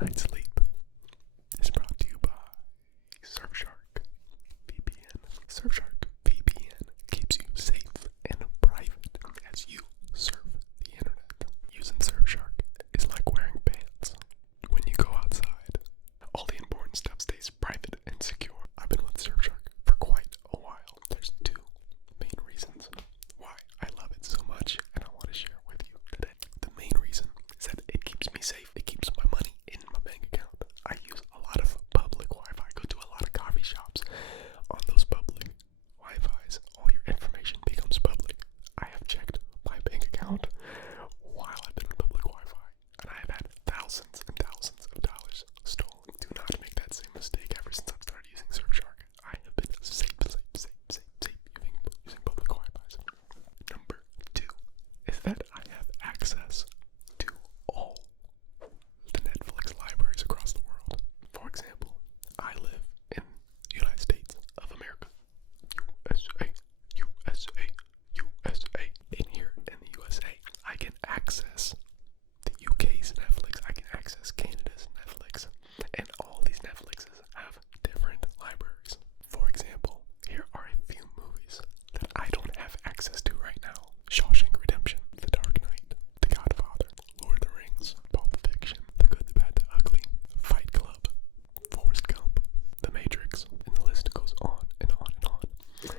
night's sleep is brought to you by Surfshark VPN. Surfshark VPN keeps you safe and private as you surf the internet. Using Surfshark is like wearing pants when you go outside. All the important stuff stays private and secure. I've been with Surfshark for quite a while. There's two main reasons why I love it so much, and I want to share with you today. The main reason is that it keeps me safe. It keeps my money in my bank account. I use a lot of public Wi-Fi. I go to a lot of coffee shops. On those public Wi-Fis, all your information becomes public. I have checked my bank account while I've been on public Wi-Fi, and I have had thousands and thousands of dollars stolen. Do not make that same mistake. Ever since I've started using Surfshark, I have been safe using public Wi-Fis. Number two is that I have access to all the Netflix libraries across the world. For example, I live in the United States of America. USA. In here in the USA, I can access the UK's Netflix. I can access Canada's Netflix. And all these Netflixes have different libraries. For example, here are a few movies that I don't have access to right now. Shawshank Redemption, The Dark Knight, The Godfather, Lord of the Rings, Pulp Fiction, The Good, the Bad, the Ugly, Fight Club, Forrest Gump, The Matrix, and the list goes on and on and on.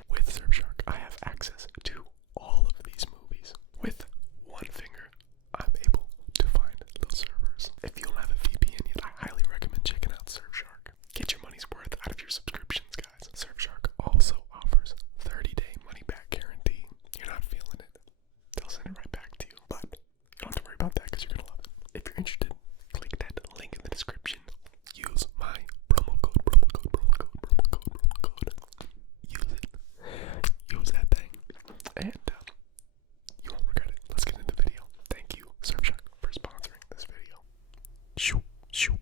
With Surfshark, I have access to all of these movies. With one finger, I'm able to find those servers. If you don't have a VPN yet, I highly recommend checking out Surfshark. Get your money's worth out of your subscriptions, guys. Surfshark also offers 30-day money-back guarantee. You're not feeling it, they'll send it right back to you. But you don't have to worry about that because you're going to love it. If you're interested, click that link in the description. Use my promo code. Use it. Use that thing. And you won't regret it. Let's get into the video. Thank you, Surfshark, for sponsoring this video. Shoo, shoo.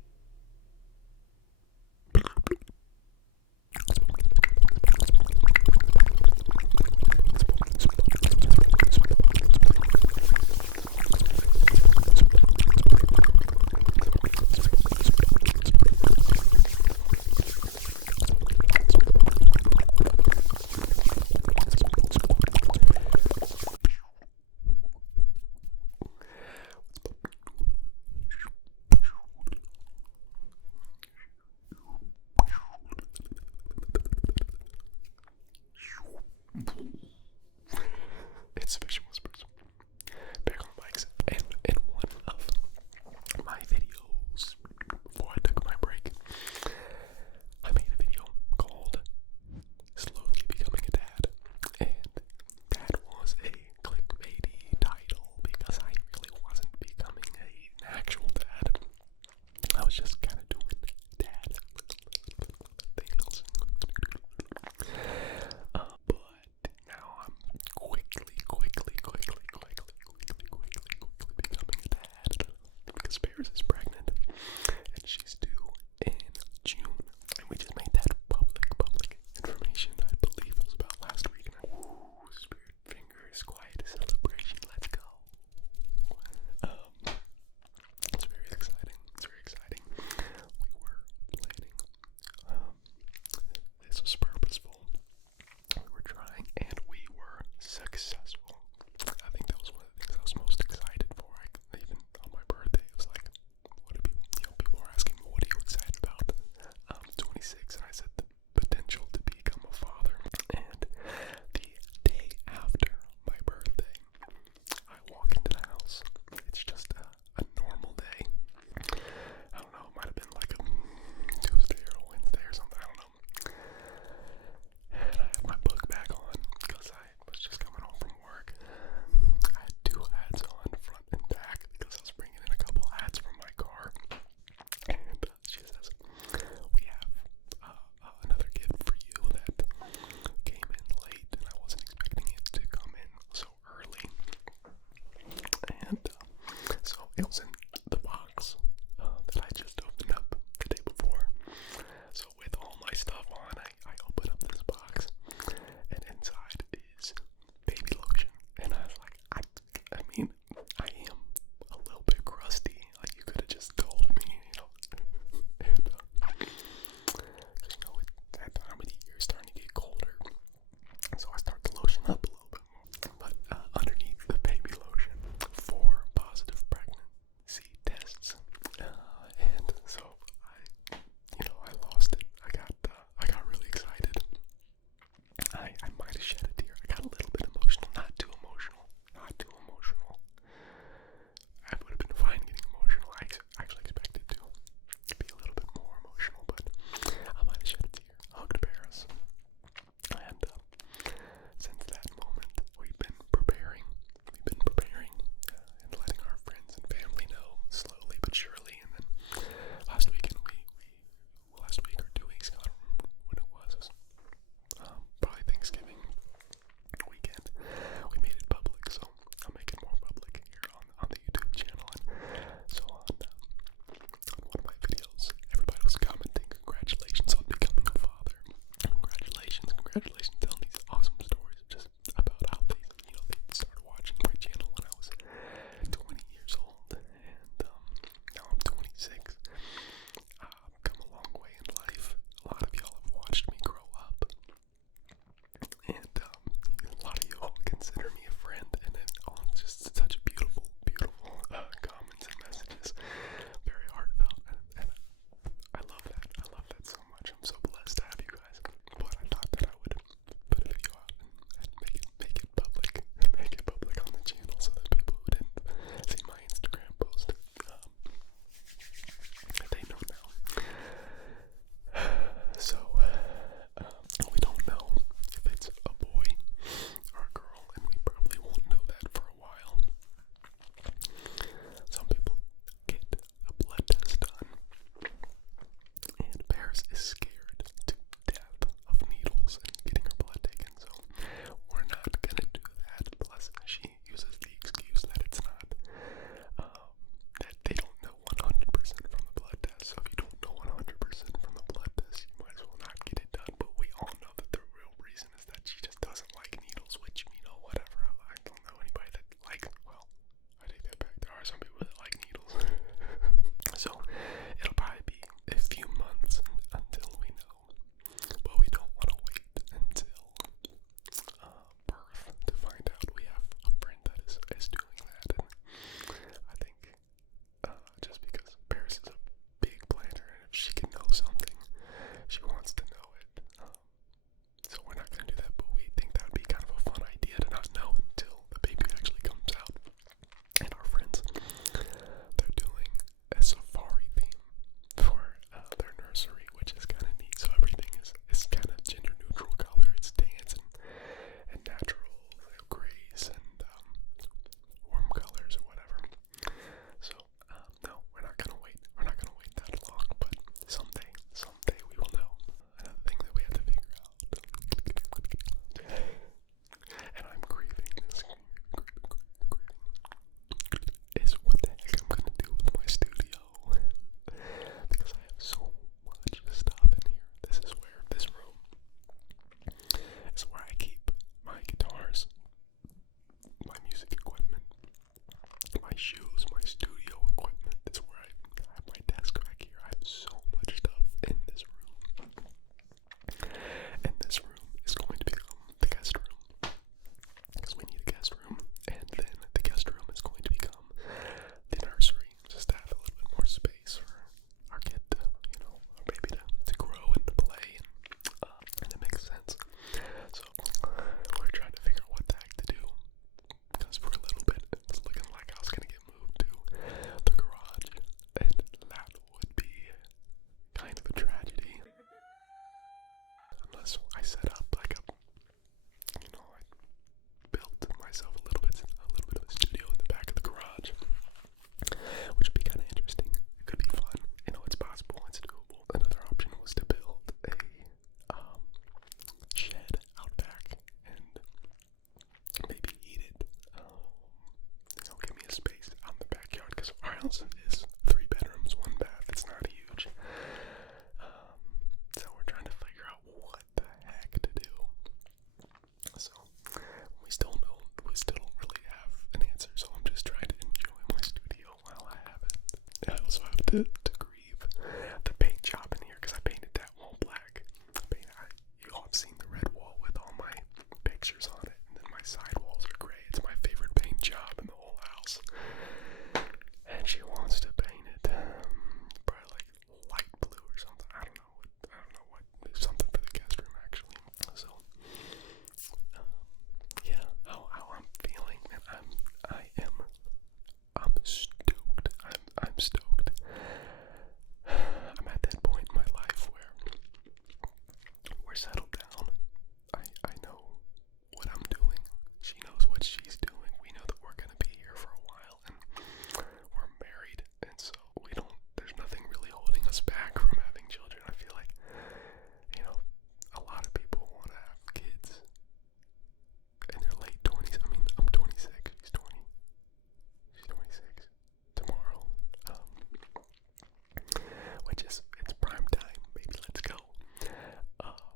it's prime time, maybe let's go.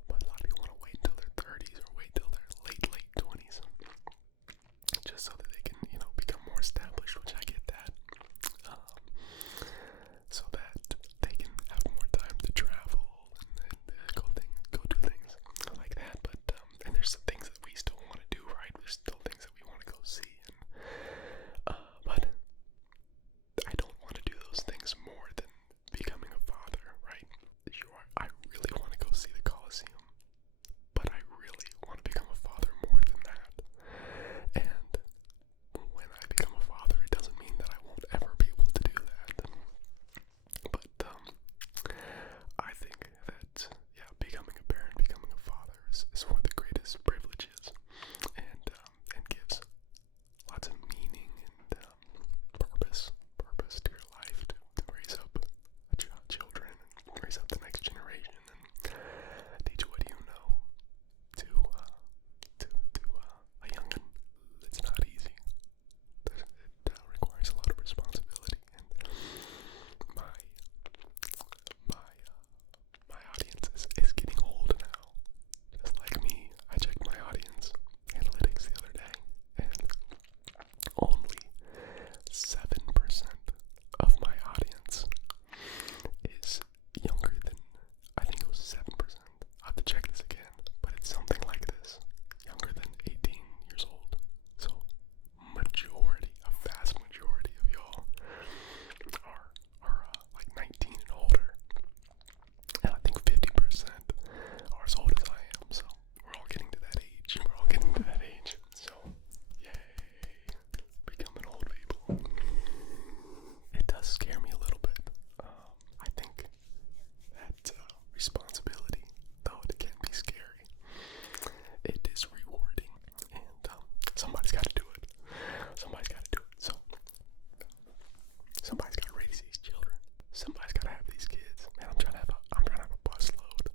But a lot of people want to wait until their 30s or wait till their late 20s, just so that they can, become more established, which I get that. So that they can have more time to travel and go do things like that. But and there's some things that we still want to do, right? There's still things that we want to go see, but I don't want to do those things more than becoming a father, right? Sure, I really want to go see the Colosseum, but I really want to become a father more than that. And when I become a father, it doesn't mean that I won't ever be able to do that. But I think that, becoming a parent, becoming a father is one of the greatest privileges, and gives lots of meaning and purpose to your life, to raise up children and raise up the next generation and teach what you know to a young'un. It's not easy. It requires a lot of responsibility, and my audience is getting old now. Just like me, I checked my audience analytics the other day, and only 7% of my audience is younger than, I think it was 7%. I'll have to check this again, but it's something like this. Younger than 18 years old. So, a vast majority of y'all are like 19 and older. And I think 50% are as old as I am, so we're all getting to that age. So, yay, becoming old people. It does scare me a little bit. I think that responsibility, though it can be scary, it is rewarding, and somebody's got to do it. So, somebody's got to raise these children. Somebody's got to have these kids. Man, I'm trying to have a bus load.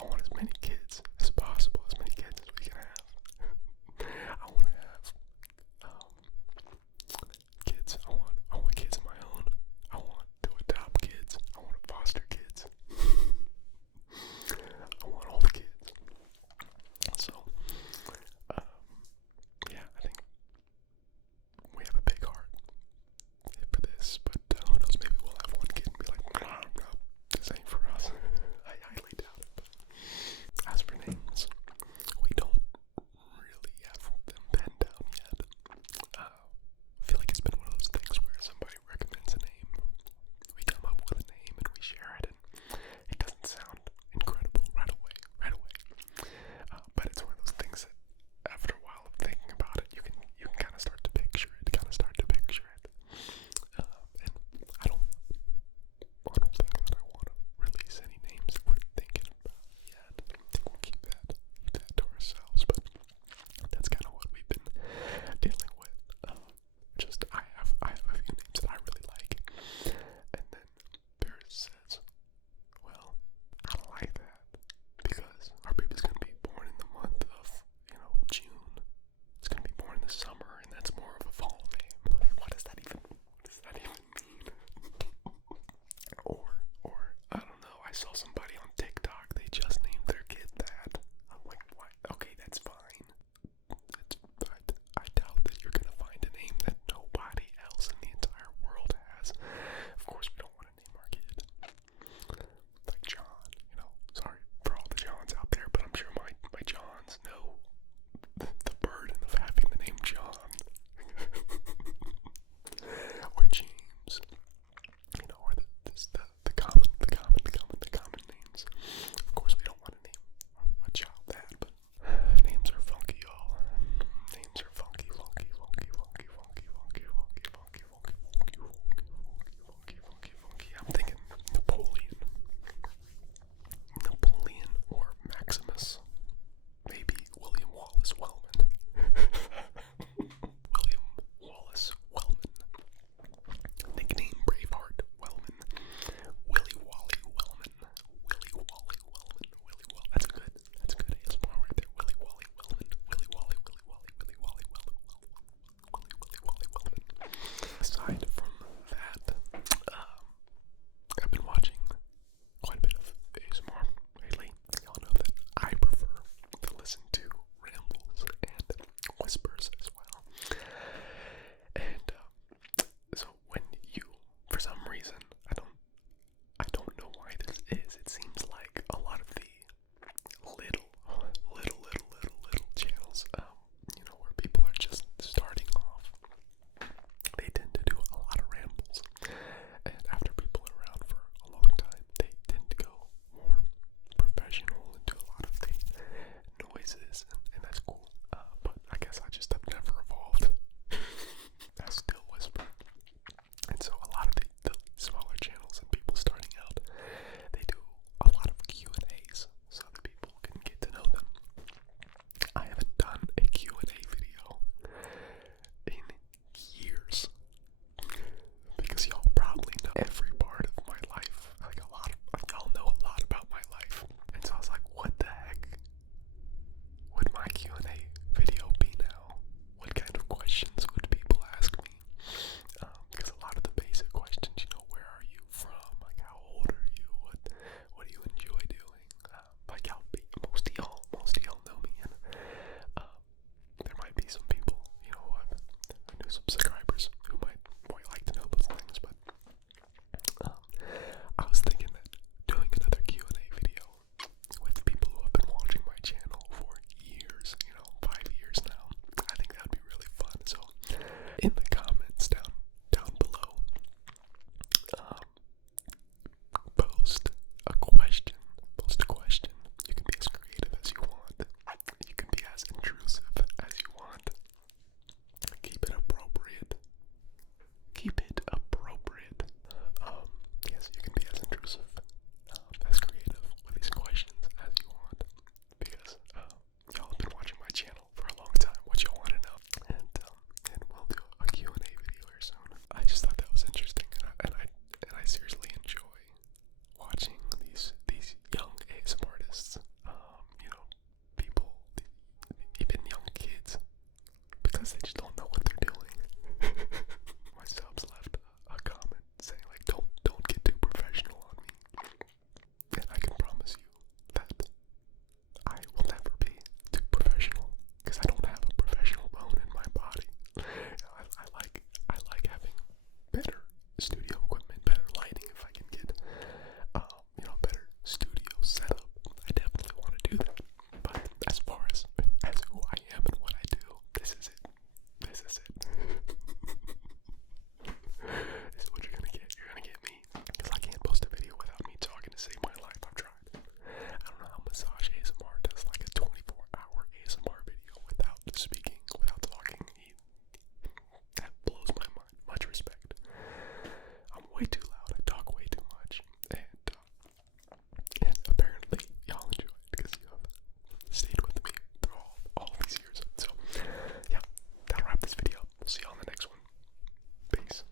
I want as many kids as possible, as many kids as we can have. I want to have kids. I want kids of my own. I want to adopt kids. I want to foster kids. I want all the kids. So, I think we have a big heart for this, but who knows, maybe we'll have one kid and be like, no, this ain't for us. I highly doubt it. But as for names, we don't really have them penned down yet. I feel like it's been one of those things where somebody recommends a name, we come up with a name and we share it, and it doesn't sound incredible right away. But it's one of those things that after a while of thinking about it, you can kind of start to picture it. And I don't think that I want to release any names that we're thinking about yet. I think we'll keep that to ourselves. But that's kind of what we've been dealing with. I have a few names that I really like, and then Paris says, well, I don't like that because our baby's gonna be born in the month of, June. It's gonna be born in the summer, and that's more of a fall name. Like, what does that even mean? Or I don't know. I saw some